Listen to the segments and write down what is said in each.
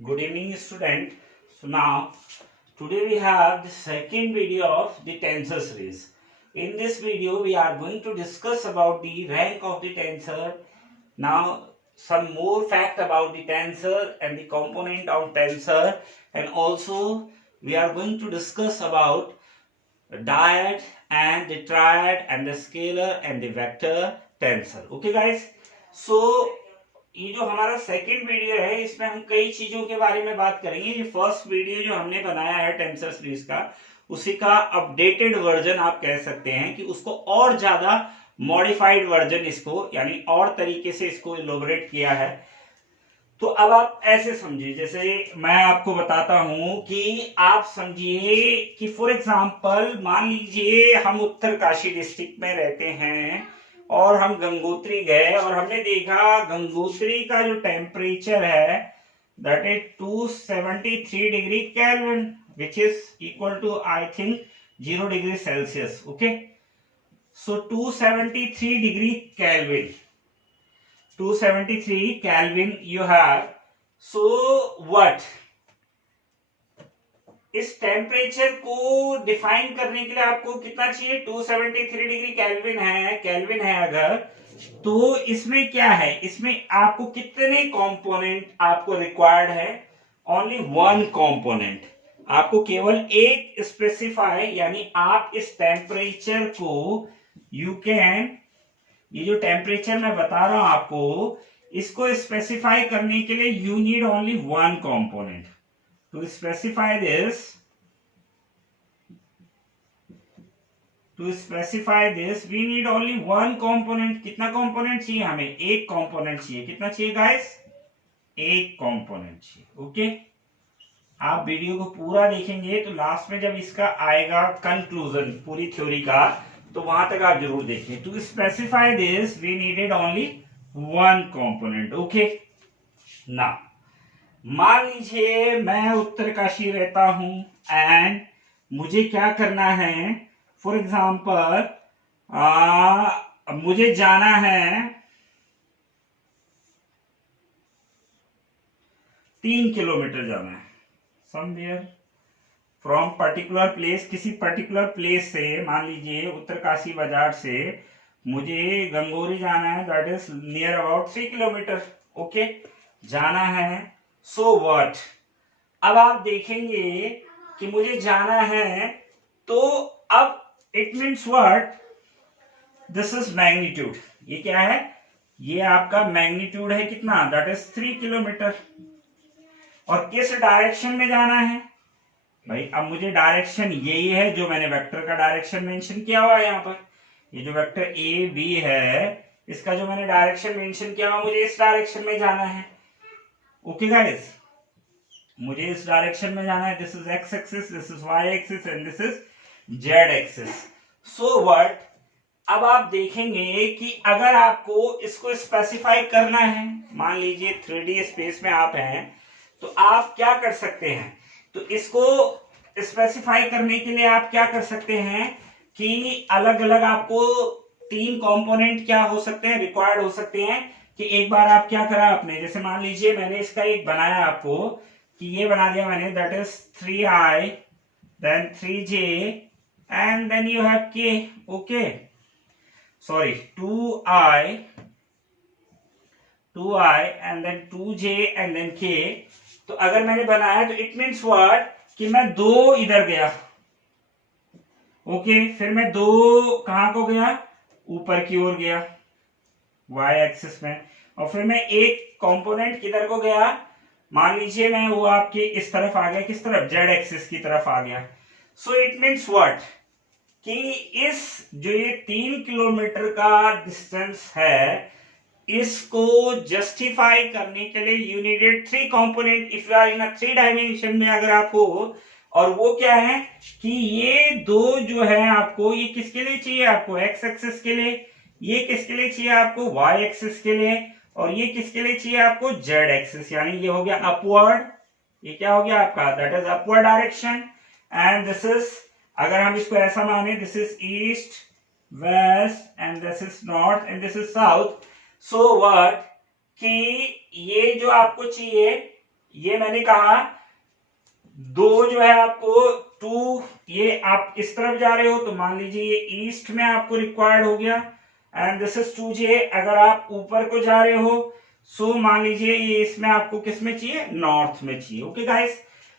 Good evening, student. So now, today we have the second video of the tensor series. In this video, we are going to discuss about the rank of the tensor. Now, some more fact about the tensor and the component of tensor, and also we are going to discuss about the dyad and the triad and the scalar and the vector tensor. Okay, guys. So ये जो हमारा second video है इसमें हम कई चीजों के बारे में बात करेंगे। ये फर्स्ट वीडियो जो हमने बनाया है टेंसर सीरीज का, उसी का अपडेटेड वर्जन आप कह सकते हैं कि उसको और ज्यादा मॉडिफाइड वर्जन, इसको यानी और तरीके से इसको इलोबरेट किया है। तो अब आप ऐसे समझिए, जैसे मैं आपको बताता हूं कि आप समझिए कि फॉर एग्जांपल मान लीजिए हम उत्तरकाशी डिस्ट्रिक्ट में रहते हैं और हम गंगोत्री गए और हमने देखा गंगोत्री का जो टेम्परेचर है that is 273 degree kelvin, which is equal to I think 0 degree Celsius. Okay, so 273 degree kelvin, 273 Kelvin you have. So what? इस टेम्परेचर को डिफाइन करने के लिए आपको कितना चाहिए? 273 डिग्री केल्विन है अगर, तो इसमें क्या है, इसमें आपको कितने कंपोनेंट आपको रिक्वायर्ड है? Only one component. आपको केवल एक स्पेसिफाई, यानी आप इस टेम्परेचर को यू कैन, ये जो टेम्परेचर मैं बता रहा हूं आपको, इसको स्पेसिफाई करने के लिए you need only one component. To specify this we need only one component. कितना कंपोनेंट चाहिए हमें? एक कंपोनेंट चाहिए। कितना चाहिए गाइस? एक कंपोनेंट चाहिए। ओके, आप वीडियो को पूरा देखेंगे तो लास्ट में जब इसका आएगा कंक्लूजन पूरी थ्योरी का, तो वहां तक आप जरूर देखें। To specify this we needed only one component. Okay, ना मान लीजिए मैं उत्तरकाशी रहता हूं एंड मुझे क्या करना है? फॉर एग्जाम्पल मुझे जाना है 3 किलोमीटर जाना है समवेयर फ्रॉम पर्टिकुलर प्लेस, किसी पर्टिकुलर प्लेस से, मान लीजिए उत्तरकाशी बाजार से मुझे गंगोरी जाना है, that is near about 3 kilometre. Okay, जाना है। सो व्हाट? अब आप देखेंगे कि मुझे जाना है, तो अब it means what? This is magnitude. ये क्या है? ये आपका मैग्नीट्यूड है कितना? That is 3 kilometre. और किस डायरेक्शन में जाना है भाई? अब मुझे डायरेक्शन यही है जो मैंने वेक्टर का डायरेक्शन मेंशन किया हुआ है यहाँ पर। ये जो वेक्टर ए बी है, इसका जो मैंने डायरेक्शन मेंशन किया हुआ, मुझे इस डायरेक्शन में जाना है। ओके गाइस, मुझे इस डायरेक्शन में जाना है। This is X axis, this is Y axis and this is Z axis. So what? अब आप देखेंगे कि अगर आपको इसको स्पेसिफाई करना है, मान लीजिए 3D स्पेस में आप हैं, तो आप क्या कर सकते हैं? तो इसको स्पेसिफाई करने के लिए आप क्या कर सकते हैं कि अलग अलग आपको 3 कंपोनेंट क्या हो सकते हैं, रिक्वायर्ड हो सकते हैं। कि एक बार आप क्या करा आपने, जैसे मान लीजिए मैंने इसका एक बनाया आपको, कि ये बना दिया मैंने, that is 3i then 3j and then you have k। Okay, sorry 2i and then 2j and then k। तो अगर मैंने बनाया तो इट मीन्स व्हाट? कि मैं 2 इधर गया। ओके, फिर मैं 2 कहां को गया? ऊपर की ओर गया y एक्सिस में। और फिर मैं एक कंपोनेंट किधर को गया? मान लीजिए मैं वो आपके इस तरफ आ गया। किस तरफ? z एक्सिस की तरफ आ गया। सो इट मीन्स व्हाट? कि इस जो ये 3 किलोमीटर का डिस्टेंस है, इसको जस्टिफाई करने के लिए you needed 3 component. If you are in 3 dimension में अगर आप हो, और वो क्या है कि ये 2 जो है आपको, ये किसके लिए चाहिए? आपको एक्स एक्सिस के लिए। ये किसके लिए चाहिए? आपको वाई एक्सिस के लिए। और ये किसके लिए चाहिए? आपको जेड एक्सिस। यानी ये हो गया अपवर्ड। ये क्या हो गया आपका? That is upward direction. And this is, अगर हम इसको ऐसा माने, this is east west and this is north and this is south. So what? कि ये जो आपको चाहिए ये मैंने कहा दो जो है आपको टू, ये आप इस तरफ जा रहे हो तो मान लीजिए ये ईस्ट में आपको रिक्वायर्ड हो गया, एंड दिस इज 2j। अगर आप ऊपर को जा रहे हो सो मान लीजिए ये इसमें आपको किस में चाहिए, नॉर्थ में चाहिए। Okay guys,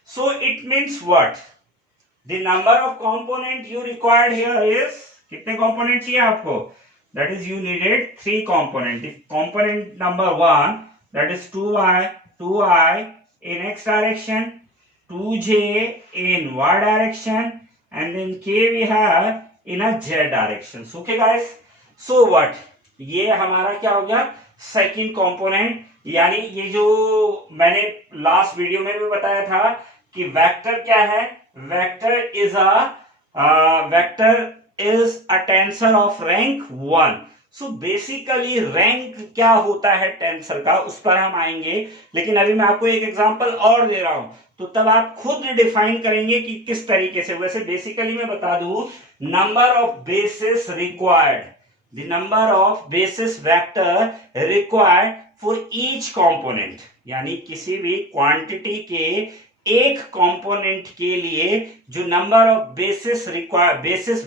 so it means what, the number of component you required here is, कितने कंपोनेंट चाहिए आपको, that is you needed 3 component. Component number 1 that is 2i in x direction, 2j in y direction, and then k we have in a z direction. Okay guys, so what, ये हमारा क्या हो गया, second component. यानी ये जो मैंने last video में भी बताया था कि वेक्टर क्या है, vector is a tensor of rank 1। So basically rank क्या होता है टेंसर का, उस पर हम आएंगे, लेकिन अभी मैं आपको एक एग्जांपल और दे रहा हूं, तो तब आप खुद डिफाइन करेंगे कि किस तरीके से। वैसे बेसिकली मैं बता दूं, number of basis required, the number of basis vector required for each component, यानी किसी भी क्वांटिटी के एक कंपोनेंट के लिए जो number of basis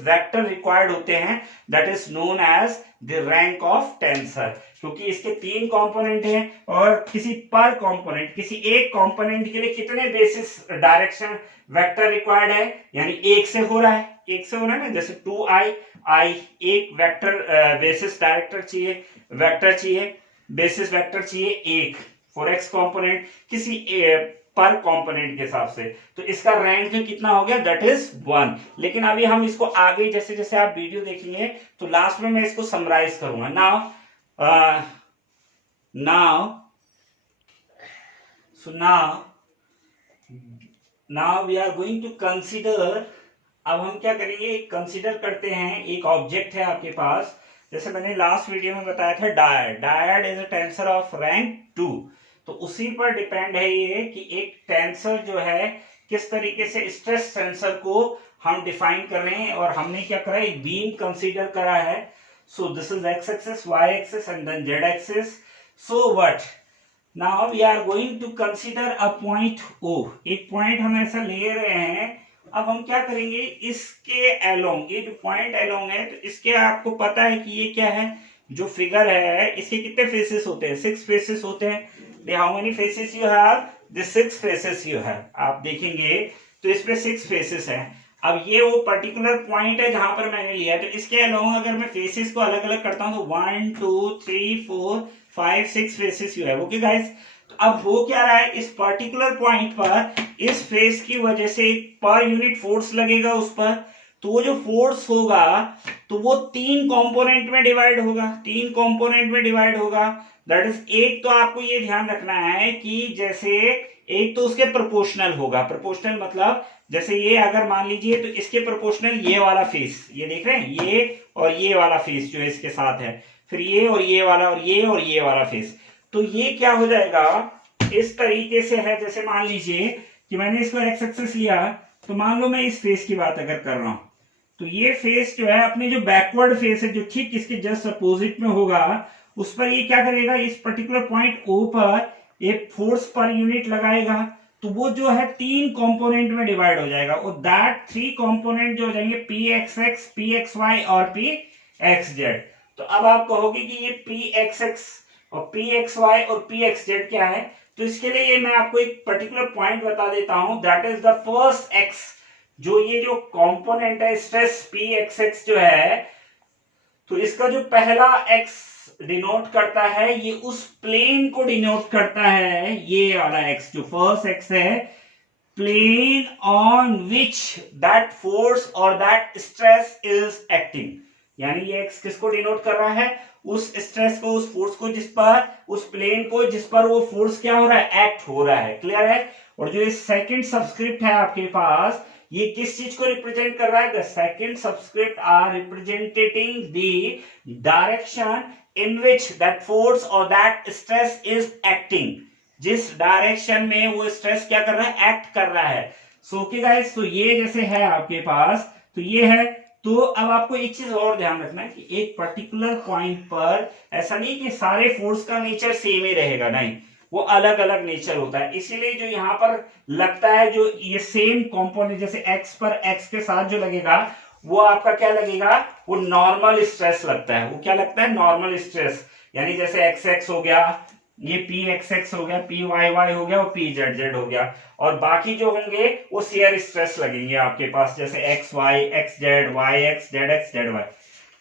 vector required होते हैं, that is known as the rank of tensor. क्योंकि इसके 3 कंपोनेंट हैं और किसी पर कंपोनेंट, किसी एक कंपोनेंट के लिए कितने बेसिस डायरेक्शन वेक्टर रिक्वायर्ड है, यानी एक से हो रहा है, ना, जैसे 2i, एक वेक्टर बेसिस डायरेक्टर चाहिए, वेक्टर चाहिए, बेसिस वेक्टर चाहिए एक फॉर एक्स कंपोनेंट, किसी पर कंपोनेंट के हिसाब से, तो इसका रैंक कितना हो गया, दैट इज 1। लेकिन अभी हम इसको आगे जैसे जैसे आप वीडियो देखेंगे तो लास्ट में मैं इसको समराइज करूंगा। Now we are going to consider, अब हम क्या करेंगे, कंसीडर करते हैं एक ऑब्जेक्ट है आपके पास, जैसे मैंने लास्ट वीडियो में बताया था dyad is a tensor of rank 2। तो उसी पर डिपेंड है ये कि एक टेंसर जो है किस तरीके से स्ट्रेस टेंसर को हम डिफाइन कर रहे हैं, और हमने क्या करा, एक बीम कंसीडर करा है। So this is X axis, Y axis and then Z axis. So what, now we are going to consider a point O, एक पॉइंट हम ऐसा ले रहे हैं। अब हम क्या करेंगे, इसके एलोंग, ये जो पॉइंट एलोंग है, तो इसके आपको पता है कि ये क्या है, जो फिगर है इसके कितने फेसेस होते हैं, 6 फेसेस होते हैं। How many faces you have, the 6 faces you have, आप देखेंगे तो इस पे 6 फेसेस हैं। अब ये वो पर्टिकुलर पॉइंट है जहां पर मैंने लिया, तो इसके अलावा अगर मैं फेसेस को अलग अलग करता हूं तो 1 2 3 4 5 6 faces you have. Okay guys, तो अब हो क्या रहा है, इस पर्टिकुलर पॉइंट पर इस फेस की वजह से पर यूनिट फोर्स लगेगा उस पर, तो वो जो फोर्स होगा तो वो 3 कंपोनेंट में डिवाइड होगा, दैट इज, एक तो आपको ये ध्यान रखना है कि जैसे एक तो उसके प्रोपोर्शनल होगा, प्रोपोर्शनल मतलब जैसे ये अगर मान लीजिए तो इसके प्रोपोर्शनल ये वाला फेस, ये देख रहे हैं, ये और ये वाला फेस जो इसके साथ है, फिर ये और ये वाला और ये वाला फेस, तो ये क्या हो जाएगा, इस तरीके से है। जैसे मान लीजिए कि मैंने इसको एक्स एक्सिस लिया, तो मान लो मैं इस फेस की बात अगर कर रहा हूं, तो ये फेस जो है अपने जो बैकवर्ड फेस है जो ठीक इसके जस्ट अपोजिट में होगा, उस पर ये क्या करेगा, इस पर्टिकुलर पॉइंट ओ पर एक फोर्स पर यूनिट लगाएगा, तो वो जो है 3 कंपोनेंट में डिवाइड हो जाएगा, और दैट 3 कंपोनेंट जो हो जाएंगे P X X, P X Y और पी एक्स जेड। तो अब आप कहोगे कि ये पी एक्स एक्स और पी एक्स वाई और पी एक्स जेड क्या है, तो इसके लिए ये मैं आपको एक पर्टिकुलर पॉइंट बता देता हूं, that is the first x, जो ये जो कंपोनेंट है स्ट्रेस पी एक्स एक्स जो है, तो इसका जो पहला एक्स डिनोट करता है, ये उस प्लेन को डिनोट करता है, ये वाला एक्स जो फर्स्ट एक्स है, plane on which that force और दैट स्ट्रेस इज एक्टिंग। यानी ये एक्स किसको डिनोट कर रहा है, उस स्ट्रेस को, उस फोर्स को जिस पर, उस प्लेन को जिस पर वो फोर्स क्या हो रहा है, एक्ट हो रहा है। क्लियर है। और जो ये सेकंड सबस्क्रिप्ट है आपके पास, ये किस चीज को रिप्रेजेंट कर रहा है, the second subscript are representing the direction in which that force or that stress is acting, जिस डायरेक्शन में वो स्ट्रेस क्या कर रहा है, एक्ट कर रहा है। सो ओके गाइस, तो ये जैसे है आपके पास, तो ये है। तो अब आपको एक चीज और ध्यान रखना है कि एक पर्टिकुलर पॉइंट पर ऐसा नहीं कि सारे फोर्स का नेचर सेम ही रहेगा, नहीं, वो अलग अलग नेचर होता है। इसीलिए जो यहाँ पर लगता है, जो ये सेम कंपोनेंट जैसे x पर x के साथ जो लगेगा वो आपका क्या लगेगा, वो नॉर्मल स्ट्रेस लगता है। वो क्या लगता है, नॉर्मल स्ट्रेस। यानी जैसे xx हो गया, ये pxx हो गया, pyy हो गया और pzz हो गया, और बाकी जो होंगे वो शेयर स्ट्रेस लगेंगे आपके पास, जैसे xy xz yx zx zy।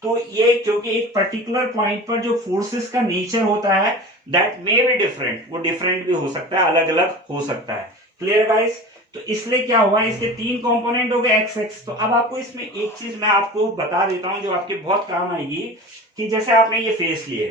तो ये क्योंकि एक पर्टिकुलर पॉइंट पर जो फोर्सेस का नेचर होता है दैट मे बी डिफरेंट, वो डिफरेंट भी हो सकता है, अलग अलग हो सकता है। Clear guys? तो इसलिए क्या हुआ, इसके 3 कंपोनेंट हो गए एक्स एक्स। तो अब आपको इसमें एक चीज मैं आपको बता देता हूं जो आपके बहुत काम आएगी, कि जैसे आपने ये फेस लिए,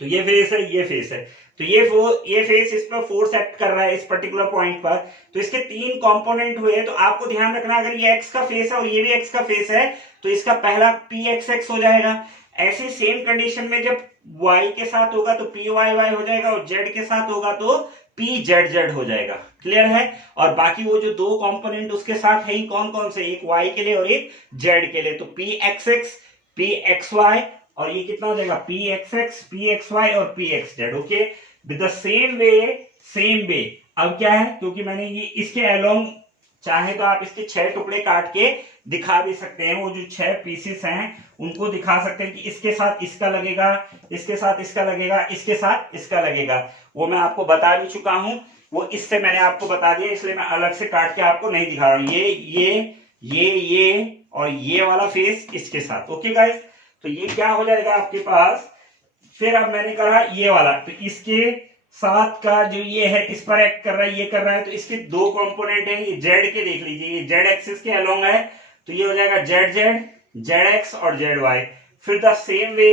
तो ये फेस है, ये फेस है, तो ये फेस इस पर फोर्स एक्ट कर रहा है इस पर्टिकुलर पॉइंट पर, तो इसके 3 कंपोनेंट हुए। तो आपको ध्यान रखना, अगर ये एक्स का फेस है और ये भी एक्स का फेस है तो इसका पहला पी एक्स एक्स हो जाएगा। ऐसे सेम कंडीशन में जब y के साथ होगा तो पी वाई वाई हो जाएगा, और z के साथ होगा तो पी जेड जेड हो जाएगा। क्लियर है? और बाकी वो जो 2 कंपोनेंट उसके साथ है, कौन कौन से, एक y के लिए और एक z के लिए, तो P X X P X Y, और ये कितना हो जाएगा, P X X P X Y और P X Z. Okay, with the same way. अब क्या है, क्योंकि मैंने ये इसके अलोंग, चाहे तो आप इसके 6 टुकड़े काट के दिखा भी सकते हैं, वो जो 6 पीसेस हैं उनको दिखा सकते हैं कि इसके साथ इसका लगेगा, इसके साथ इसका लगेगा, इसके साथ इसका लगेगा। वो मैं आपको बता भी चुका हूं, वो इससे मैंने आपको बता दिया, इसलिए मैं अलग से काट के आपको नहीं दिखा रहा हूं। ये और ये वाला फेस इसके साथ। ओके गाइस, तो ये क्या हो जाएगा आपके पास। फिर अब मैंने कहा ये वाला, तो इसके साथ का जो ये है इस पर एक्ट कर रहा है, ये कर रहा है, तो इसके 2 कंपोनेंट है, ये जेड के देख लीजिए, ये जेड एक्सिस के अलोंग है, तो ये हो जाएगा जेड जेड जेड एक्स और जेड वाई। फिर द सेम वे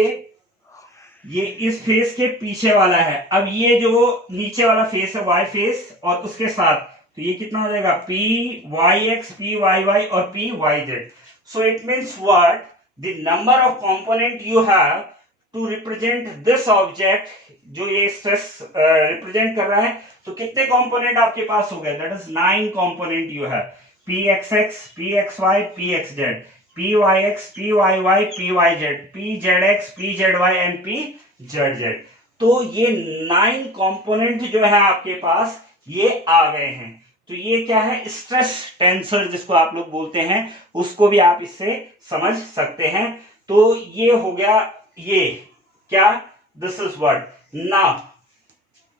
ये इस फेस के पीछे वाला है। अब ये जो नीचे वाला फेस है वाई फेस, और उसके साथ, तो ये कितना हो जाएगा, P Y X P Y Y और P Y Z. So it means what, the number of component you have to represent this object, जो ये स्ट्रेस रिप्रेजेंट कर रहा है, तो कितने कंपोनेंट आपके पास हो गए, that is 9 component you have, P X X P X Y P X Z, P Y X P Y Y P Y Z, P Z X P Z Y and P Z Z. तो ये 9 component जो है आपके पास ये आ गए हैं। तो ये क्या है, स्ट्रेस टेंसर जिसको आप लोग बोलते हैं, उसको भी आप इससे समझ सकते हैं। तो ये हो गया, ये क्या, दिस इज व्हाट नाउ।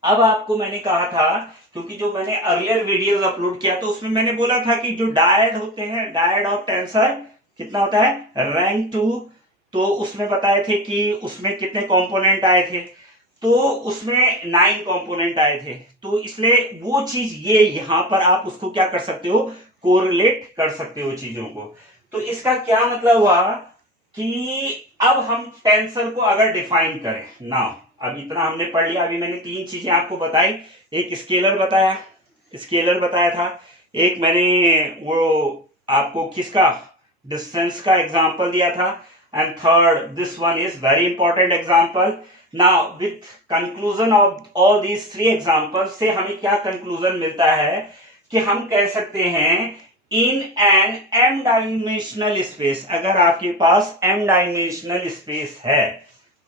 अब आपको मैंने कहा था, क्योंकि जो मैंने अर्लियर वीडियोस अपलोड किया तो उसमें मैंने बोला था कि जो डायड होते हैं, डायड ऑफ टेंसर कितना होता है, रैंक 2, तो उसमें बताए थे कि उसमें कितने कंपोनेंट आए थे, तो उसमें 9 कंपोनेंट आए थे। तो इसलिए वो चीज ये यहां पर आप उसको क्या कर सकते हो, कोरिलेट कर सकते हो चीजों को। तो इसका क्या मतलब हुआ कि अब हम टेंसर को अगर डिफाइन करें ना, अब इतना हमने पढ़ लिया, अभी मैंने 3 चीजें आपको बताई, एक स्केलर बताया था, एक मैंने वो आपको किसका, डिस्टेंस का एग्जांपल दिया था, and third this one is very important example. Now with conclusion of all these 3 example से हमें क्या कंक्लूजन मिलता है कि हम कह सकते हैं in an m dimensional space, अगर आपके पास m डायमेंशनल स्पेस है,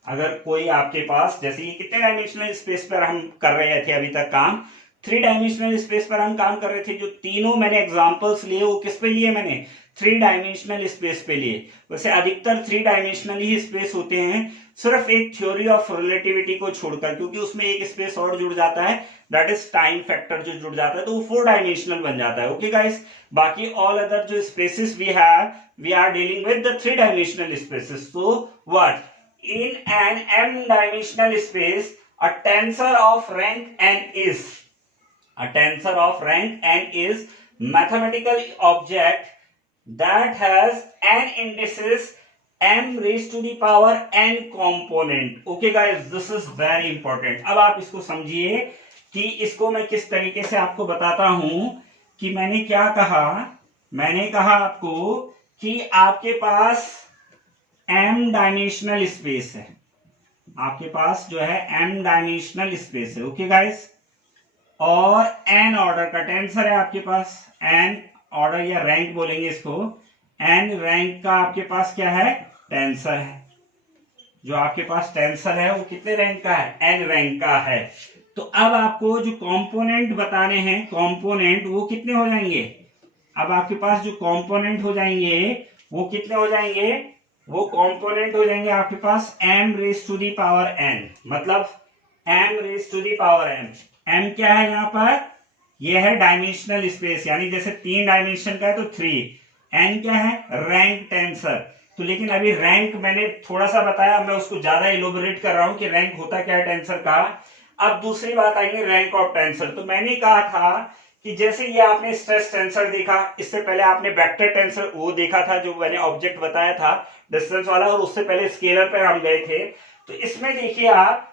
अगर कोई आपके पास, जैसे ये कितने डायमेंशनल स्पेस पर हम कर रहे थे अभी तक काम, 3 डायमेंशनल स्पेस पर हम काम कर रहे थे। जो तीनों मैंने एग्जांपल्स लिए वो किस पे लिए, मैंने 3 डायमेंशनल स्पेस पे लिए। वैसे अधिकतर 3 डायमेंशनल ही स्पेस होते हैं, सिर्फ एक थ्योरी ऑफ रिलेटिविटी को छोड़कर, क्योंकि उसमें एक स्पेस और जुड़ जाता है, दैट इज टाइम फैक्टर जो जुड़ जाता है, तो वो 4 डायमेंशनल बन जाता है। ओके गाइस, बाकी ऑल अदर जो spaces we have, we are dealing with the 3 dimensional spaces. So what, in an m dimensional space a tensor of rank n is mathematical object that has n indices m raised to the power n component. Okay guys, this is very important. अब आप इसको समझिए कि इसको मैं किस तरीके से आपको बताता हूं कि मैंने क्या कहा। मैंने कहा आपको कि आपके पास m डायमेंशनल स्पेस है, आपके पास जो है m डायमेंशनल स्पेस है। ओके गाइस, और n ऑर्डर का टेंसर है आपके पास, n ऑर्डर या रैंक बोलेंगे इसको, n रैंक का आपके पास क्या है, टेंसर है। जो आपके पास टेंसर है वो कितने रैंक का है, n रैंक का है। तो अब आपको जो कंपोनेंट बताने हैं, कंपोनेंट वो कितने हो जाएंगे, अब आपके पास जो कंपोनेंट हो जाएंगे वो कितने हो जाएंगे, वो कंपोनेंट हो जाएंगे आपके पास m raise to the power n, मतलब m raise to the power m। m क्या है यहाँ पर, ये है डायमेंशनल स्पेस, यानी जैसे 3 डायमेंशन का है तो 3। n क्या है, रैंक टेंसर। तो लेकिन अभी रैंक मैंने थोड़ा सा बताया, मैं उसको ज्यादा इलोबोरेट कर रहा हूं कि रैंक होता क्या है टेंसर का। अब दूसरी बात आएगी रैंक ऑफ टेंसर। तो मैंने कहा था कि जैसे ये आपने स्ट्रेस टेंसर देखा, इससे पहले आपने वेक्टर टेंसर वो देखा था जो मैंने ऑब्जेक्ट बताया था डिस्टेंस वाला, और उससे पहले स्केलर पर हम गए थे। तो इसमें देखिए आप,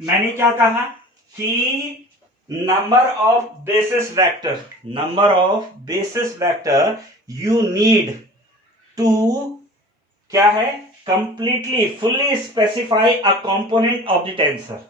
मैंने क्या कहा कि number of basis vector, number of basis vector you need to क्या है, completely fully specify a component of the tensor.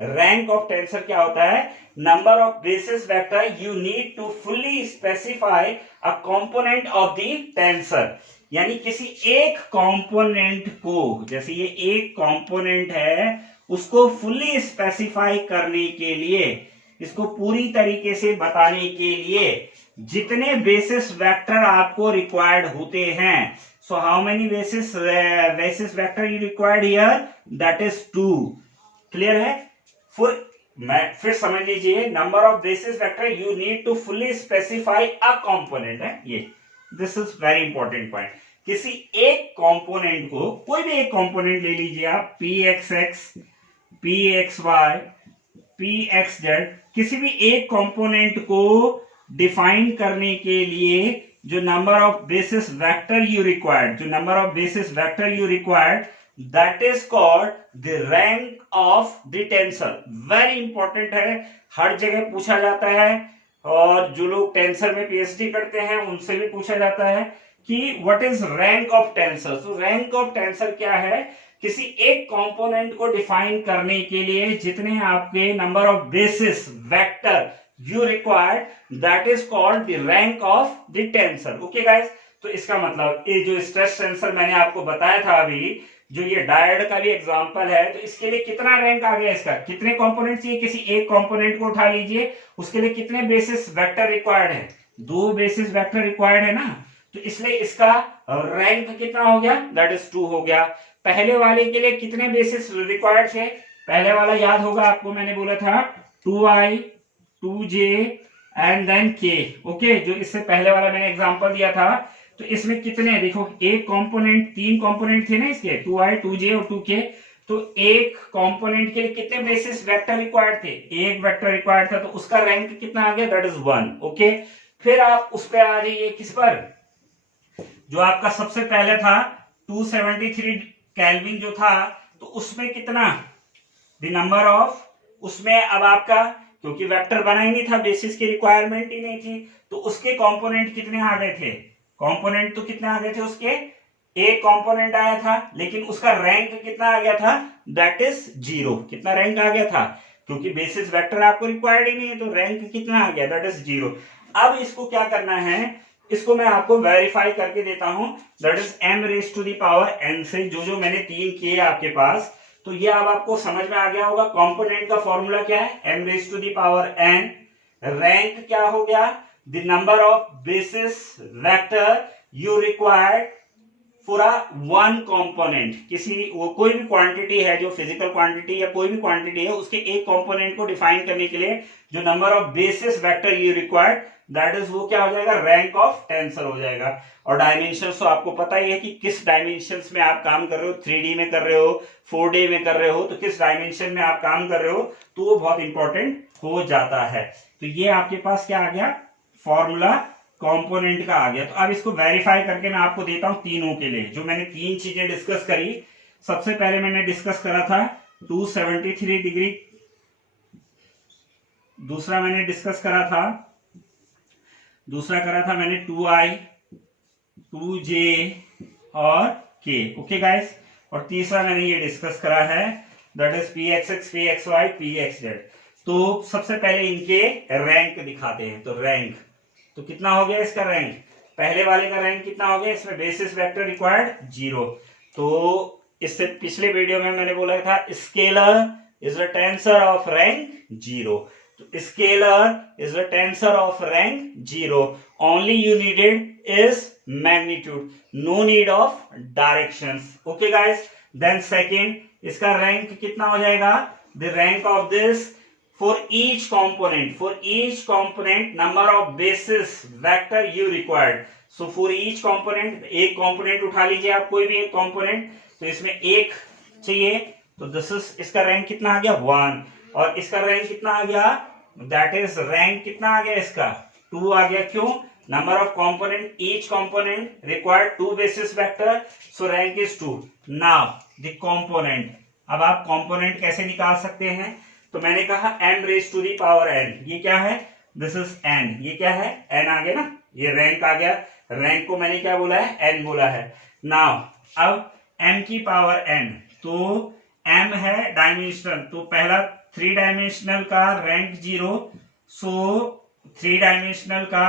Rank of tensor क्या होता है, number of basis vector you need to fully specify a component of the tensor. यानी किसी एक component को, जैसे ये एक कंपोनेंट है, उसको फुल्ली स्पेसिफाई करने के लिए, इसको पूरी तरीके से बताने के लिए जितने बेसिस वेक्टर आपको रिक्वायर्ड होते हैं, so how many basis vector you required here, that is 2। Clear है, फिर समझ लीजिए, number of basis vector you need to fully specify a component है ये, this is very important point. किसी एक कंपोनेंट को, कोई भी एक कंपोनेंट ले लीजिए आप, pxx, pxy, pxz, किसी भी एक कंपोनेंट को डिफाइन करने के लिए जो number of basis vector you required, जो number of basis vector you required, that is called the rank of the tensor. Very important है, हर जगह पूछा जाता है, और जो लोग टेंसर में पीएचडी करते हैं उनसे भी पूछा जाता है कि what is rank of tensor. तो रैंक ऑफ टेंसर क्या है, किसी एक कंपोनेंट को डिफाइन करने के लिए जितने आपके number of basis vector you required, that is called the rank of the tensor। okay guys, तो इसका मतलब ये जो स्ट्रेस टेंसर मैंने आपको बताया था अभी, जो ये डायड का भी एग्जांपल है, तो इसके लिए कितना रैंक आ गया, इसका कितने कंपोनेंट चाहिए, किसी एक कंपोनेंट को उठा लीजिए, उसके लिए कितने बेसिस वेक्टर रिक्वायर्ड है, 2 बेसिस वेक्टर रिक्वायर्ड है ना, तो इसलिए इसका रैंक कितना हो गया, दैट इज 2 हो गया। पहले वाले के लिए कितने बेसिस रिक्वायर्ड थे, पहले वाला याद होगा आपको, मैंने बोला था 2i 2j and then k। Okay, जो इससे पहले वाला मैंने एग्जांपल दिया था, तो इसमें कितने, देखो एक कंपोनेंट, 3 कंपोनेंट थे ना इसके, 2i 2j और 2k, तो एक कंपोनेंट के लिए कितने बेसिस वेक्टर रिक्वायर्ड थे, एक वेक्टर रिक्वायर्ड था, तो उसका रैंक कितना आ गया, दैट इज 1। ओके, फिर आप उस पर आ जाइए, किस पर, जो आपका सबसे पहले था 273 केल्विन जो था, तो उसमें कितना, द नंबर ऑफ, उसमें अब आपका, क्योंकि वेक्टर बना ही नहीं था, बेसिस की रिक्वायरमेंट ही नहीं थी, तो उसके कंपोनेंट कितने आ गए थे, कंपोनेंट तो कितने आ गए थे उसके, एक कंपोनेंट आया था, लेकिन उसका रैंक कितना आ गया था, दैट इज 0। कितना रैंक आ गया था, क्योंकि बेसिस वेक्टर आपको रिक्वायर्ड ही नहीं है, तो रैंक कितना आ गया, दैट इज 0। अब इसको क्या करना है, इसको मैं आपको वेरीफाई करके देता हूं, that is m raise to the power n से, जो मैंने 3 किए आपके पास, तो ये अब आपको समझ में आ गया होगा। कंपोनेंट का फॉर्मूला क्या है, m raise to the power n। Rank क्या हो गया, the number of basis vector you required for a one component. किसी वो कोई भी क्वांटिटी है, जो फिजिकल क्वांटिटी या कोई भी क्वांटिटी है, उसके एक कंपोनेंट को डिफाइन करने के लिए जो number of basis vector you required, that is वो क्या हो जाएगा, रैंक ऑफ टेंसर हो जाएगा। और डायमेंशंस तो आपको पता ही है कि किस डायमेंशंस में आप काम कर रहे हो, 3D में कर रहे हो, 4D में कर रहे हो, तो किस डायमेंशन में आप काम कर रहे हो, तो वो बहुत इंपॉर्टेंट हो जाता है। तो ये आपके पास क्या आ गया, फॉर्मूला कंपोनेंट का आ गया। तो अब इसको वेरीफाई करके मैं आपको देता हूं तीनों के लिए, जो मैंने 3 चीजें डिस्कस करी। सबसे पहले मैंने डिस्कस करा था 273 डिग्री, दूसरा मैंने डिस्कस करा था, मैंने 2i 2j और k। ओके गाइस, और तीसरा मैंने ये डिस्कस करा है, that is pxx pxy pxz। तो सबसे पहले इनके रैंक दिखाते हैं। तो रैंक, तो कितना हो गया इसका रैंक, पहले वाले का रैंक कितना हो गया, इसमें बेसिस वेक्टर रिक्वायर्ड 0। तो इससे पिछले वीडियो में मैंने बोला था scalar is a tensor of rank 0. Scalar is a tensor of rank 0. Only you needed is magnitude, no need of directions. Okay guys, then second, इसका rank कितना हो जाएगा? The rank of this, for each component number of basis vector you required. So for each component, एक component उठा लीजिए आप, कोई भी एक component, तो इसमें एक चाहिए, तो दिस इज, इसका रैंक कितना आ गया 1, और इसका रैंक कितना आ गया, दैट इज रैंक कितना आ गया इसका 2 आ गया. क्यों? Number of component, each component required 2 basis vector, so rank is 2. Now the component, अब आप कंपोनेंट कैसे निकाल सकते हैं? तो मैंने कहा m raise to the power n, ये क्या है? दिस इज n, ये क्या है? n आ गया ना, ये रैंक आ गया. रैंक को मैंने क्या बोला है? n बोला है. नाउ अब m की पावर n, तो m है डायमेंशनल, तो पहला 3 डायमेंशनल का रैंक 0, सो 3 डायमेंशनल का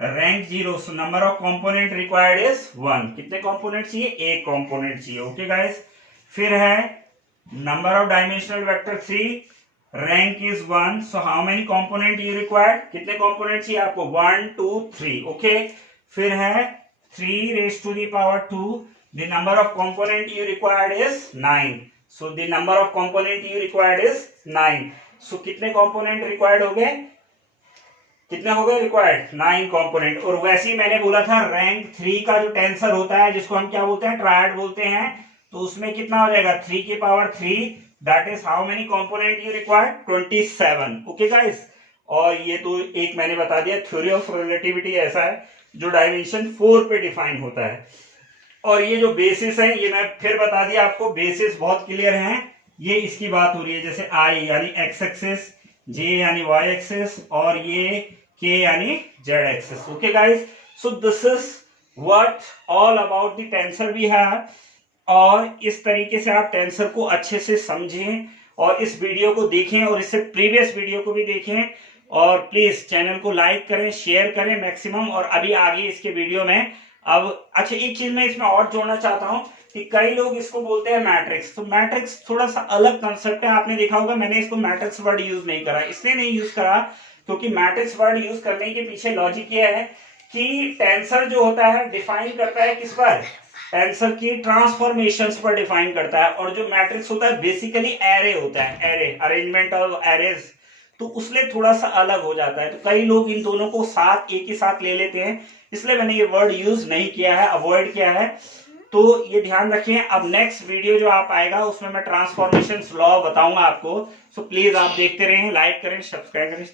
rank 0, so number of component required is 1. कितने कंपोनेंट चाहिए? एक कंपोनेंट चाहिए. ओके गाइस, फिर है number of dimensional vector 3, rank is 1, so how many component you required? कितने कंपोनेंट चाहिए आपको? 1 2 3. ओके, फिर है 3 raise to the power 2, the number of component you required is 9. So the number of component you required is 9. So कितने component required हो गए? कितने हो गए required? 9 component. और वैसे ही मैंने बोला था रैंक 3 का जो टेंसर होता है, जिसको हम क्या बोलते हैं? ट्रायड बोलते हैं. तो उसमें कितना हो जाएगा? 3 की power 3, that is how many component you required? 27. Okay guys, और ये तो एक मैंने बता दिया, थ्योरी ऑफ रिलेटिविटी ऐसा है जो डायमेंशन 4 पे डिफाइन होता है. और ये जो बेसिस है, ये मैं फिर बता दिया आपको, बेसिस बहुत क्लियर हैं. ये इसकी बात हो रही है, जैसे आई यानी एक्स एक्सिस, जे यानी वाई एक्सिस, और ये के यानी Z axis. Okay guys, so this is what all about the tensor we have. और इस तरीके से आप टेंसर को अच्छे से समझें, और इस वीडियो को देखें, और इससे प्रीवियस वीडियो को भी देखें, और प्लीज चैनल को लाइक करें, शेयर करें मैक्सिमम. और अभी आगे इसके वीडियो में अब अच्छा एक चीज मैं इसमें और जोड़ना चाहता हूं कि कई लोग इसको बोलते हैं मैट्रिक्स. तो मैट्रिक्स थोड़ा सा अलग कंसेप्ट है. आपने देखा होगा मैंने इसको मैट्रिक्स वर्ड यूज नहीं करा, इसलिए नहीं यूज करा क्योंकि मैट्रिक्स वर्ड यूज करने के पीछे लॉजिक ये है कि टेंसर जो होता है डिफाइन करता है किस पर? टेंसर की ट्रांसफॉर्मेशंस पर डिफाइन करता है. और जो मैट्रिक्स होता है बेसिकली एरे होता है, एरे, अरेंजमेंट ऑफ एरेज, तो उसलिए थोड़ा सा अलग हो जाता है. तो कई लोग इन दोनों को साथ एक ही साथ ले लेते हैं, इसलिए मैंने ये वर्ड यूज नहीं किया है, अवॉइड किया है. तो ये ध्यान रखिए. अब नेक्स्ट वीडियो जो आप आएगा उसमें मैं ट्रांसफॉर्मेशन लॉ बताऊंगा आपको. सो प्लीज आप देखते रहें, लाइक करें, सब्सक्राइब करें.